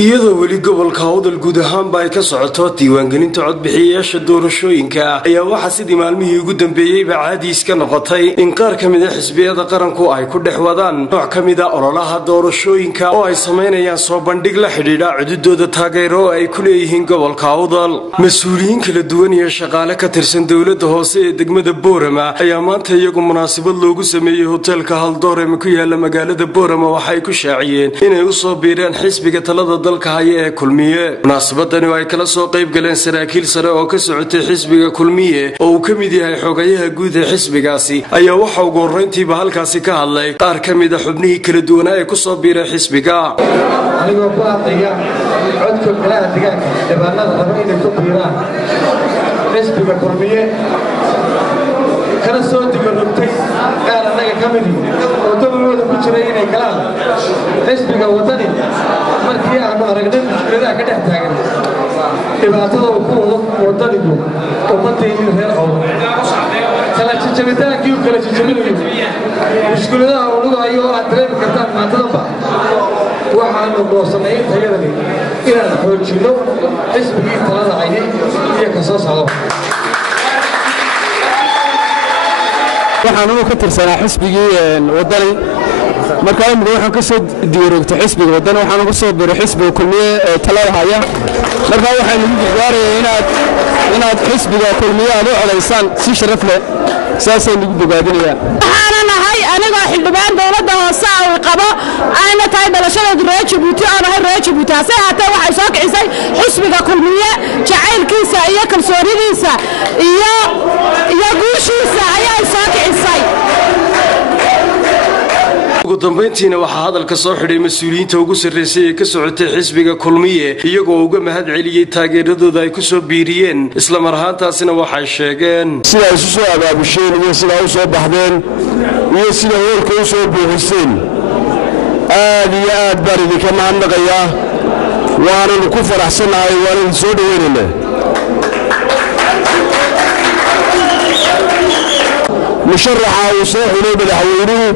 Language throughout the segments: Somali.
iyadoo weli gobolka Awdal guud ahaan ay ka socoto diiwaangelinta codbixiyayaasha doorashooyinka ayaa waxa sidii maalmihii ugu dambeeyay caadiis ka noqotay in qaar kamid ah xisbiyada qaranku ay ku dhexwadaan nooc kamid ah ololaha doorashooyinka oo ay sameynayaan soo bandhig la xidhiidha cududooda taageero ay ku leeyihiin gobolka Awdal mas'uuliyiin kala duwan iyo shaqaale ka tirsan dawladda hoose ee degmada Boorama ayaa maanta iyagu munaasabad loogu sameeyay hotelka Haldoor ee ku yaala magaalada Boorama waxay ku shaaciyeen inay u soo biireen xisbiga talada dalka haya ee kulmiye munaasabadani ay kala soo qayb galeen saraakiil sare oo ka socotay xisbiga kulmiye oo uu ka mid yahay xogayaha guud ee xisbigaasi ayaa waxa ugu horeyntiiba halkaasi ka hadlay qaar ka mid ah xubnihii kala duwan ee ku soo biiray xisbiga anigoo ku hadlaya codka golaha deegaanka xildhibaanada raba inay ku biiraan xisbiga kulmiye kana soo digarogtay qaar anaga ka mid oo dowladda ku jiray inay galaan xisbiga wadani markii aanu aragnay mushkiladaha ka dhex taagan dhibaatada uu ku wado wadanigu ummadayni reer Awdal kala jajabitaankii kala jajabinayo mushkiladaha uu lugayo oo aad dareemi kartaan maantaba waxaanu goosanay tayadani inaan xoojino xisbigii talada hayay iyo ka soo socdo waxaan ka tirsanaa xisbigii wadani markaa waxaan ka soo diirogtay xisbiga wadani waxaan ku soo biiray xisbiga kulmiye talada haya markaa waxaan ugu diyaariyay inaad xisbiga kulmiye aad u codeysaan si sharaf leh saasaan ugu bogaadinaya waxaan nahay anigoo xildhibaan dawladda hoose oo qabo ayna tahay dalashada reer Djibouti oo nahay reer Djibouti hataa waxay soo kicisay xisbiga kulmiye jacaylkiisa iyo kalsoonidiisa iyo guushiisa ayaa soo kicisay ugu dambeyntiina waxaa hadalka soo xidhay mas'uuliyiinta ugu sarreysay ee ka socotay xisbiga kulmiye iyagoo uga mahad celiyay taageeradooda ay ku soo biiriyeen isla mar ahaantaasina waxay sheegeen sida ay soo abaabusheen iyo sida ay soo baxdeen iyo sida hoolka u soo buuxiseen aad iyo aad baan idinka mahadnaqayaa waanan ku faraxsanahay waanan soo dhaweynaynaa musharaxa uu soo xulay madaxweynuhu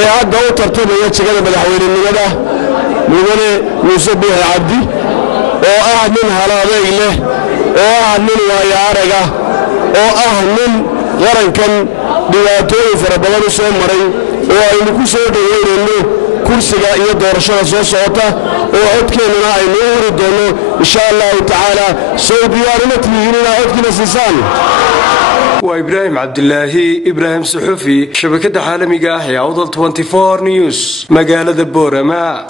ee hadda u tartamaya jagada madaxweynenimada mudane Muuse Biixi Cabdi oo ah nin haladeey leh oo ah nin waayo araga oo ah nin qarankan dhibaatooyin fara badan u soo maray oo aynu ku soo dhaweynayno kursiga iyo doorashada soo socota oo codkeennana aynu u huri doono insha Allahu tacaala soo diyaarinatina codkina siisaan وإبراهيم عبد الله إبراهيم صحفي شبكة عالمية Awdal 24 News مقالة بورما.